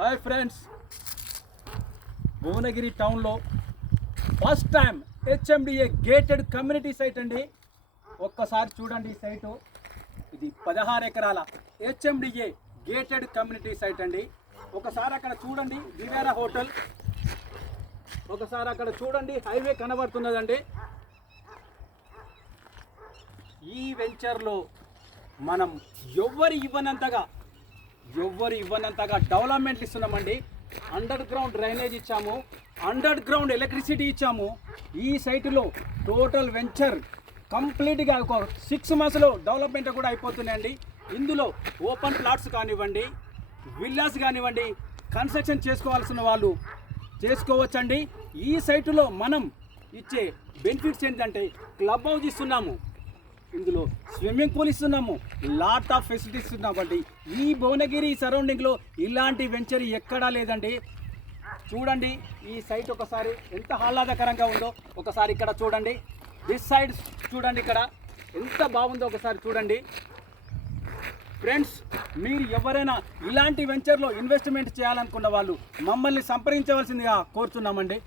Hi friends, Bhuvanagiri టౌన్లో first time HMDA gated community site అండి. ఒక్కసారి చూడండి ఈ సైటు. ఇది 16 ఎకరాల హెచ్ఎండిఏ గేటెడ్ కమ్యూనిటీ సైట్ అండి. ఒకసారి అక్కడ చూడండి వివేరా హోటల్, ఒకసారి అక్కడ చూడండి హైవే కనబడుతున్నదండి. ఈ వెంచర్లో మనం ఎవ్వరు ఇవ్వనంతగా డెవలప్మెంట్ ఇస్తున్నామండి. అండర్ గ్రౌండ్ డ్రైనేజ్ ఇచ్చాము, అండర్ గ్రౌండ్ ఎలక్ట్రిసిటీ ఇచ్చాము. ఈ సైటులో టోటల్ వెంచర్ కంప్లీట్గా ఒక 6 మంత్స్లో డెవలప్మెంట్ కూడా అయిపోతున్నాయండి. ఇందులో ఓపెన్ ప్లాట్స్ కానివ్వండి, విల్లాస్ కానివ్వండి, కన్స్ట్రక్షన్ చేసుకోవాల్సిన వాళ్ళు చేసుకోవచ్చండి. ఈ సైటులో మనం ఇచ్చే బెనిఫిట్స్ ఏంటంటే క్లబ్ హౌస్ ఇస్తున్నాము, ఇందులో స్విమ్మింగ్ పూల్ ఇస్తున్నాము, లాట్ ఆఫ్ ఫెసిలిటీస్ ఇస్తున్నామండి. ఈ భువనగిరి సరౌండింగ్లో ఇలాంటి వెంచర్ ఎక్కడా లేదండి. చూడండి ఈ సైట్ ఒకసారి ఎంత ఆహ్లాదకరంగా ఉందో. ఒకసారి ఇక్కడ చూడండి, దిస్ సైడ్ చూడండి, ఇక్కడ ఎంత బాగుందో ఒకసారి చూడండి. ఫ్రెండ్స్, మీరు ఎవరైనా ఇలాంటి వెంచర్లో ఇన్వెస్ట్మెంట్ చేయాలనుకున్న వాళ్ళు మమ్మల్ని సంప్రదించవలసిందిగా కోరుతున్నామండి.